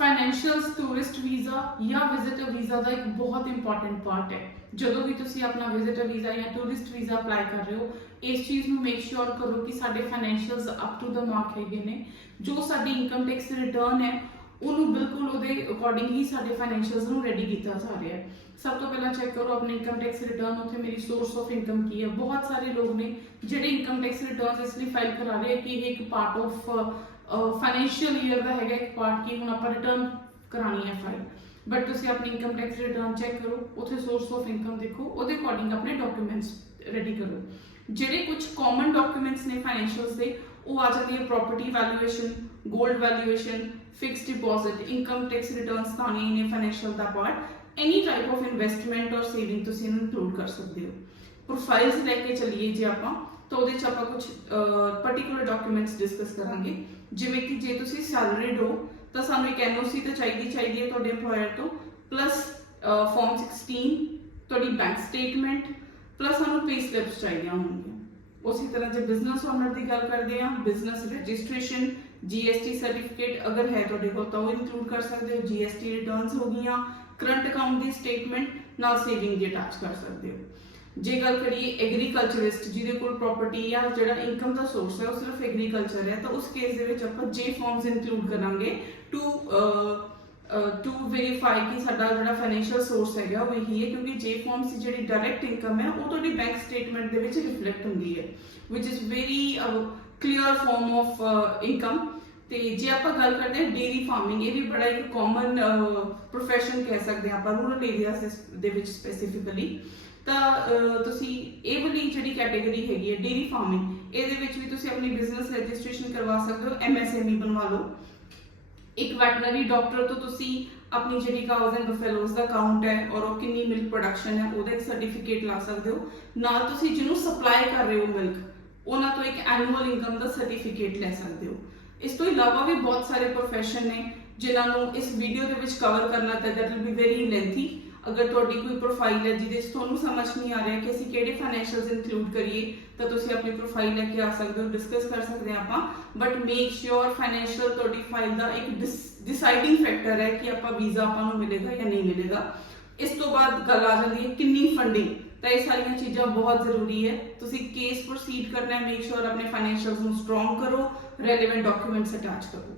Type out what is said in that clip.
Financial tourist visa ਜਾਂ visitor visa ਦਾ ਇੱਕ ਬਹੁਤ ਇੰਪੋਰਟੈਂਟ ਪਾਰਟ ਹੈ। ਜਦੋਂ ਵੀ ਤੁਸੀਂ ਆਪਣਾ ਵਿਜ਼ਿਟਰ ਵੀਜ਼ਾ ਜਾਂ ਟੂਰਿਸਟ ਵੀਜ਼ਾ ਅਪਲਾਈ ਕਰ ਰਹੇ ਹੋ, ਇਸ ਚੀਜ਼ ਨੂੰ ਮੇਕ ਸ਼ੋਰ ਕਰੋ ਕਿ ਸਾਡੇ financials up to the mark ਹੈਗੇ ਨੇ। ਜੋ ਸਾਡੀ ਇਨਕਮ ਟੈਕਸ ਰਿਟਰਨ ਹੈ, ਉਹਨੂੰ ਬਿਲਕੁਲ ਉਹਦੇ ਅਕੋਰਡਿੰਗ ਸਾਡੇ ਫਾਈਨੈਂਸ਼ੀਅਲਸ ਨੂੰ ਰੈਡੀ ਕੀਤਾ ਜਾ ਰਿਹਾ ਹੈ। ਸਭ ਤੋਂ ਪਹਿਲਾਂ ਚੈੱਕ ਕਰੋ ਆਪਣੇ ਇਨਕਮ ਟੈਕਸ ਰਿਟਰਨ ਉੱਥੇ ਮੇਰੀ ਸੋਰਸ ਆਫ ਇਨਕਮ ਕੀ ਹੈ। ਬਹੁਤ ਸਾਰੇ ਲੋਕ ਨੇ ਜਿਹੜੇ ਇਨਕਮ ਟੈਕਸ ਰਿਟਰਨ ਇਸ ਲਈ ਫਾਈਲ ਕਰਾ ਰਹੇ ਆ ਕਿ ਇਹ ਇੱਕ ਪਾਰਟ ਆਫ ਫਾਈਨੈਂਸ਼ੀਅਲ ਈਅਰ ਦਾ ਹੈਗਾ ਇੱਕ ਪਾਰਟ ਕਿ ਹੁਣ ਆਪਾਂ ਰਿਟਰਨ ਕਰਾਣੀ ਹੈ ਫਾਈਲ ਬਟ ਤੁਸੀਂ ਆਪਣੀ ਇਨਕਮ ਟੈਕਸ ਰਿਟਰਨ ਚੈੱਕ ਕਰੋ, ਉੱਥੇ ਸੋਰਸ ਆਫ ਇਨਕਮ ਦੇਖੋ, ਉਹਦੇ ਅਕੋਰਡਿੰਗ ਆਪਣੇ ਡਾਕੂਮੈਂਟਸ ਰੈਡੀ ਕਰੋ। ਜਿਹੜੇ ਕੁਝ ਕਾਮਨ ਡਾਕੂਮੈਂਟਸ ਨੇ ਫਾਈਨੈਂਸ਼ੀਅਲਸ ਦੇ, ਉਹ ਆ ਜਾਂਦੀ ਹੈ property valuation gold valuation fixed deposit income tax returns ਤਾਂ ਨਹੀਂ ਨੇ financial the part any type of investment ਔਰ ਸੇਵਿੰਗ ਤੁਸੀਂ ਇਹਨੂੰ ਇੰਕਲੂਡ ਕਰ ਸਕਦੇ ਹੋ। ਪ੍ਰੋਫਾਈਲਸ ਲੈ ਕੇ ਚੱਲੀਏ ਜੇ ਆਪਾਂ। ਤਾਂ ਉਹਦੇ ਚ ਆਪਾਂ ਕੁਝ ਪਾਰਟਿਕੂਲਰ ਡਾਕੂਮੈਂਟਸ ਡਿਸਕਸ ਕਰਾਂਗੇ। ਜਿਵੇਂ ਕਿ ਜੇ ਤੁਸੀਂ ਸੈਲਰੀਡ ਹੋ, ਤਾਂ ਸਾਨੂੰ ਇੱਕ ਐਨਓਸੀ ਤਾਂ ਚਾਹੀਦੀ ਚਾਹੀਦੀ ਹੈ ਤੁਹਾਡੇ EMPLOYER ਤੋਂ ਪਲੱਸ ਫਾਰਮ 16 ਤੁਹਾਡੀ ਬੈਂਕ ਸਟੇਟਮੈਂਟ ਪਲੱਸ ਸਾਨੂੰ ਪੇ ਸਲਿਪਸ ਚਾਹੀਦੀਆਂ ਹੋਣਗੀਆਂ। ਉਸੇ ਤਰ੍ਹਾਂ ਜੇ ਬਿਜ਼ਨਸ ਓਨਰ ਦੀ ਗੱਲ ਕਰਦੇ ਹਾਂ ਬਿਜ਼ਨਸ ਰਜਿਸਟ੍ਰੇਸ਼ਨ GST ਸਰਟੀਫਿਕੇਟ ਅਗਰ ਹੈ ਤੁਹਾਡੇ ਕੋਲ, ਤਾਂ ਉਹ ਇਨਕਲੂਡ ਕਰ ਸਕਦੇ ਹੋ। GST ਰਿਟਰਨਸ ਹੋ ਗਈਆਂ ਕਰੰਟ ਅਕਾਊਂਟ ਦੀ ਸਟੇਟਮੈਂਟ ਨਾਲ ਸੇਵਿੰਗ ਦੀ ਅਟੈਚ ਕਰ ਸਕਦੇ ਹੋ। ਜੇ ਗੱਲ ਕਰੀਏ ਐਗਰੀਕਲਚਰਿਸਟ ਜਿਹਦੇ ਕੋਲ ਪ੍ਰਾਪਰਟੀ ਜਾਂ ਜਿਹੜਾ ਇਨਕਮ ਦਾ ਸੋਰਸ ਹੈ, ਉਹ ਸਿਰਫ ਐਗਰੀਕਲਚਰ ਹੈ, ਤਾਂ ਉਸ ਕੇਸ ਦੇ ਵਿੱਚ ਆਪਾਂ ਜੇ ਫਾਰਮਸ ਇਨਕਲੂਡ ਕਰਾਂਗੇ ਟੂ ਟੂ ਵੈਰੀਫਾਈ ਕਿ ਸਾਡਾ ਜਿਹੜਾ ਫਾਈਨੈਂਸ਼ੀਅਲ ਸੋਰਸ ਹੈਗਾ, ਉਹ ਇਹੀ ਹੈ, ਕਿਉਂਕਿ ਜੇ ਫਾਰਮਸ ਜਿਹੜੀ ਡਾਇਰੈਕਟ ਇਨਕਮ ਹੈ, ਉਹ ਤੁਹਾਡੀ ਬੈਂਕ ਸਟੇਟਮੈਂਟ ਦੇ ਵਿੱਚ ਰਿਫਲੈਕਟ ਹੁੰਦੀ ਹੈ, which is very clear form of income ਤੇ ਜੇ ਆਪਾਂ ਗੱਲ ਕਰਦੇ ਹਾਂ ਡੇਰੀ ਫਾਰਮਿੰਗ ਇਹ ਵੀ ਬੜਾ ਇੱਕ ਕਾਮਨ profession ਕਹਿ ਸਕਦੇ ਆਪਾਂ ਰੂਰਲ ਏਰੀਆਸ ਦੇ ਵਿੱਚ ਸਪੈਸੀਫਿਕਲੀ ਤਾਂ ਤੁਸੀਂ ਇਹ ਵਾਲੀ ਜਿਹੜੀ ਕੈਟਾਗਰੀ ਹੈਗੀ ਹੈ ਡੇਰੀ ਫਾਰਮਿੰਗ ਇਹਦੇ ਵਿੱਚ ਵੀ ਤੁਸੀਂ ਆਪਣੀ ਬਿਜ਼ਨਸ ਰਜਿਸਟ੍ਰੇਸ਼ਨ ਕਰਵਾ ਸਕਦੇ ਹੋ ਐਮਐਸਐਮਈ ਬਣਵਾ ਲਓ। ਇੱਕ ਵੈਟਰਨਰੀ ਡਾਕਟਰ ਤੋਂ ਤੁਸੀਂ ਆਪਣੀ ਜਿਹੜੀ ਕਾਊਜ਼ ਐਂਡ ਬਫੈਲੋਜ਼ ਦਾ ਕਾਊਂਟ ਹੈ ਔਰ ਉਹ ਕਿੰਨੀ ਮਿਲਕ ਪ੍ਰੋਡਕਸ਼ਨ ਹੈ, ਉਹਦਾ ਇੱਕ ਸਰਟੀਫਿਕੇਟ ਲਾ ਸਕਦੇ ਹੋ। ਨਾਲ ਤੁਸੀਂ ਜਿਹਨੂੰ ਸਪਲਾਈ ਕਰ ਰਹੇ ਹੋ ਮਿਲਕ ਉਹਨਾਂ ਤੋਂ ਇੱਕ ਐਨੂਅਲ ਇਨਕਮ ਦਾ ਸਰਟੀਫਿਕੇਟ ਲੈ ਸਕਦੇ ਹੋ। ਇਸ ਤੋਂ ਇਲਾਵਾ ਵੀ ਬਹੁਤ ਸਾਰੇ profession ਨੇ ਜਿਨ੍ਹਾਂ ਨੂੰ ਇਸ ਵੀਡੀਓ ਦੇ ਵਿੱਚ ਕਵਰ ਕਰਨਾ ਤਾਂ that will be very lengthy ਅਗਰ ਤੁਹਾਡੀ ਕੋਈ ਪ੍ਰੋਫਾਈਲ ਹੈ ਜਿਹਦੇ ਵਿੱਚ ਤੁਹਾਨੂੰ ਸਮਝ ਨਹੀਂ ਆ ਰਿਹਾ ਕਿ ਅਸੀਂ ਕਿਹੜੇ ਫਾਈਨੈਂਸ਼ੀਅਲਸ ਇਨਕਲੂਡ ਕਰੀਏ, ਤਾਂ ਤੁਸੀਂ ਆਪਣੀ ਪ੍ਰੋਫਾਈਲ ਲੈ ਕੇ ਆ ਸਕਦੇ ਹੋ ਡਿਸਕਸ ਕਰ ਸਕਦੇ ਹਾਂ ਆਪਾਂ। ਬਟ ਮੇਕ ਸ਼ੋਰ ਫਾਈਨੈਂਸ਼ੀਅਲ ਤੁਹਾਡੀ ਫਾਈਲ ਦਾ ਇੱਕ ਡਿਸਾਈਡਿੰਗ ਫੈਕਟਰ ਹੈ ਕਿ ਆਪਾਂ ਵੀਜ਼ਾ ਆਪਾਂ ਨੂੰ ਮਿਲੇਗਾ ਜਾਂ ਨਹੀਂ ਮਿਲੇਗਾ। ਇਸ ਤੋਂ ਬਾਅਦ ਗੱਲ ਆ ਜਾਂਦੀ ਹੈ ਕਿੰਨੀ ਫੰਡਿੰਗ ਤਾਂ ਇਹ ਸਾਰੀਆਂ ਚੀਜ਼ਾਂ ਬਹੁਤ ਜ਼ਰੂਰੀ ਹੈ। ਤੁਸੀਂ ਕੇਸ ਪ੍ਰੋਸੀਡ ਕਰਨਾ ਹੈ ਮੇਕ ਸ਼ੋਰ ਆਪਣੇ ਫਾਈਨੈਂਸ਼ੀਅਲਸ ਨੂੰ ਸਟਰੋਂਗ ਕਰੋ ਰੈਲੇਵੈਂਟ ਡਾਕੂਮੈਂਟਸ ਅਟੈਚ ਕਰੋ।